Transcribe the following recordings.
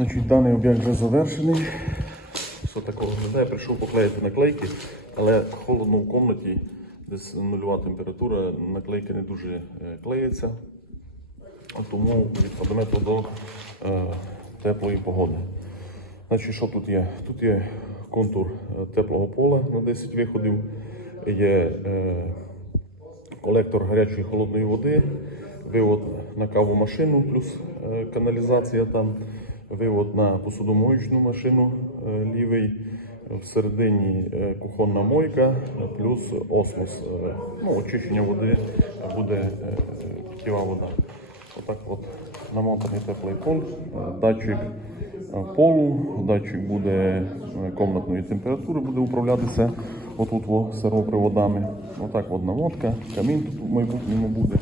Значить, даний об'єкт вже завершений. Все такого виглядає. Прийшов поклеїти наклейки, але холодно в кімнаті, десь нульова температура, наклейки не дуже е, клеяться. Тому відкладемо то до е, теплої погоди. Значить, що тут є? Тут є контур е, теплого пола на 10 виходів, є е, колектор гарячої холодної води, вивод на кавомашину, плюс е, каналізація там, вивод на посудомоючну машину е, лівий, всередині е, кухонна мойка, плюс осмос. Е, ну, очищення води буде питєва вода. Отак от намотаний теплий пол, датчик полу, датчик буде комнатної температури, буде управлятися отут во сервоприводами. Отак от наводка, камін тут в майбутньому буде.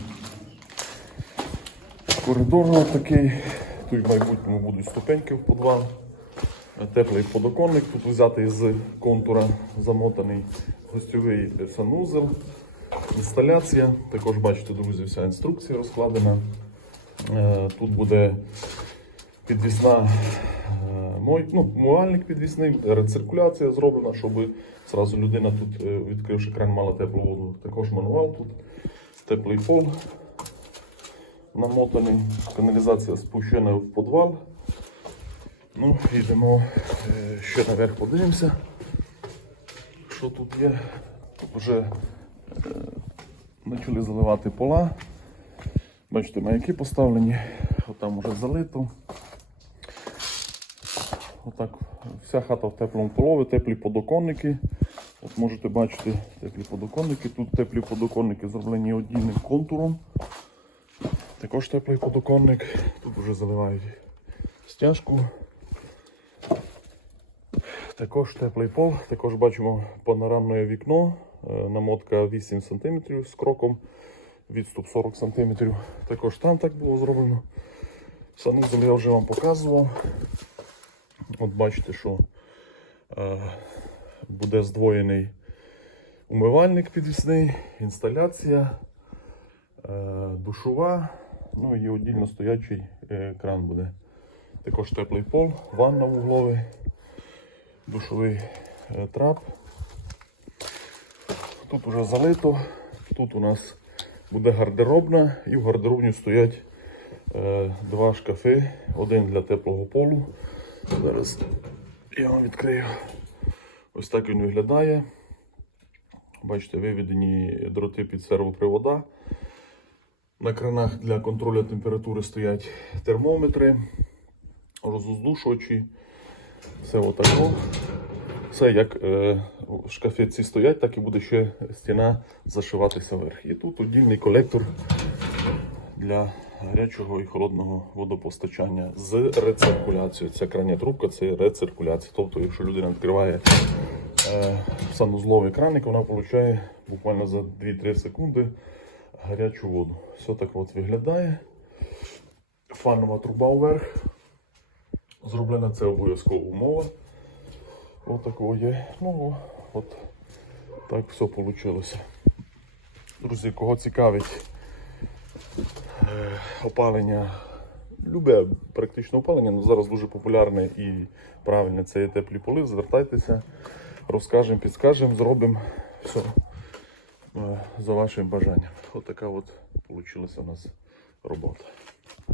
Коридор такий. Тут в майбутньому будуть ступеньки в підвал. Е, Теплий подоконник тут взятий з контура, замотаний гостьовий санузел. Інсталяція. Також бачите, друзі, вся інструкція розкладена. Е, Тут буде підвісна е, ну, муальник підвісний, рециркуляція зроблена, щоб зразу людина тут, е, відкривши кран, мала теплу воду. Також мануал тут, теплий пол намотаний, каналізація спущена в підвал. Ну, йдемо е, ще наверх подивимося, що тут є. Тут вже е, почали заливати пола. Бачите, маяки поставлені, отам вже залито. Отак вся хата в теплому полові, теплі подоконники. От можете бачити теплі подоконники. Тут теплі подоконники зроблені одільним контуром. Також теплий подоконник. Тут вже заливають стяжку. Також теплий пол. Також бачимо панорамне вікно. Е, Намотка 8 см з кроком, відступ 40 см. Також там так було зроблено. Санузел я вже вам показував. От бачите, що е, буде здвоєний умивальник підвісний, інсталяція, е, душова, ну і отдільно стоячий е, кран буде. Також теплий пол, ванна вугловий, душовий е, трап. Тут вже залито, тут у нас буде гардеробна і в гардеробні стоять е, два шкафи, один для теплого полу. Зараз я вам відкрию. Ось так він виглядає. Бачите, виведені дроти під сервопривода. На кранах для контролю температури стоять термометри, розуздушувачі. Все отако. Все як е, в шкафі ці стоять, так і буде ще стіна зашиватися вверх. І тут отдільний колектор для гарячого і холодного водопостачання з рециркуляцією. Ця крайня трубка це рециркуляція. Тобто, якщо людина відкриває е, санузловий краник, вона отримує буквально за 2-3 секунди гарячу воду. Все так от виглядає. Фанова труба вверх. Зроблена це обов'язкова умова. Ось такого є. Ну, от так все вийшло. Друзі, кого цікавить е, опалення, любе практично опалення, але зараз дуже популярне і правильне це є теплі поли. Звертайтеся, розкажемо, підскажемо, зробимо все за вашим бажанням. Ось така от вийшла у нас робота.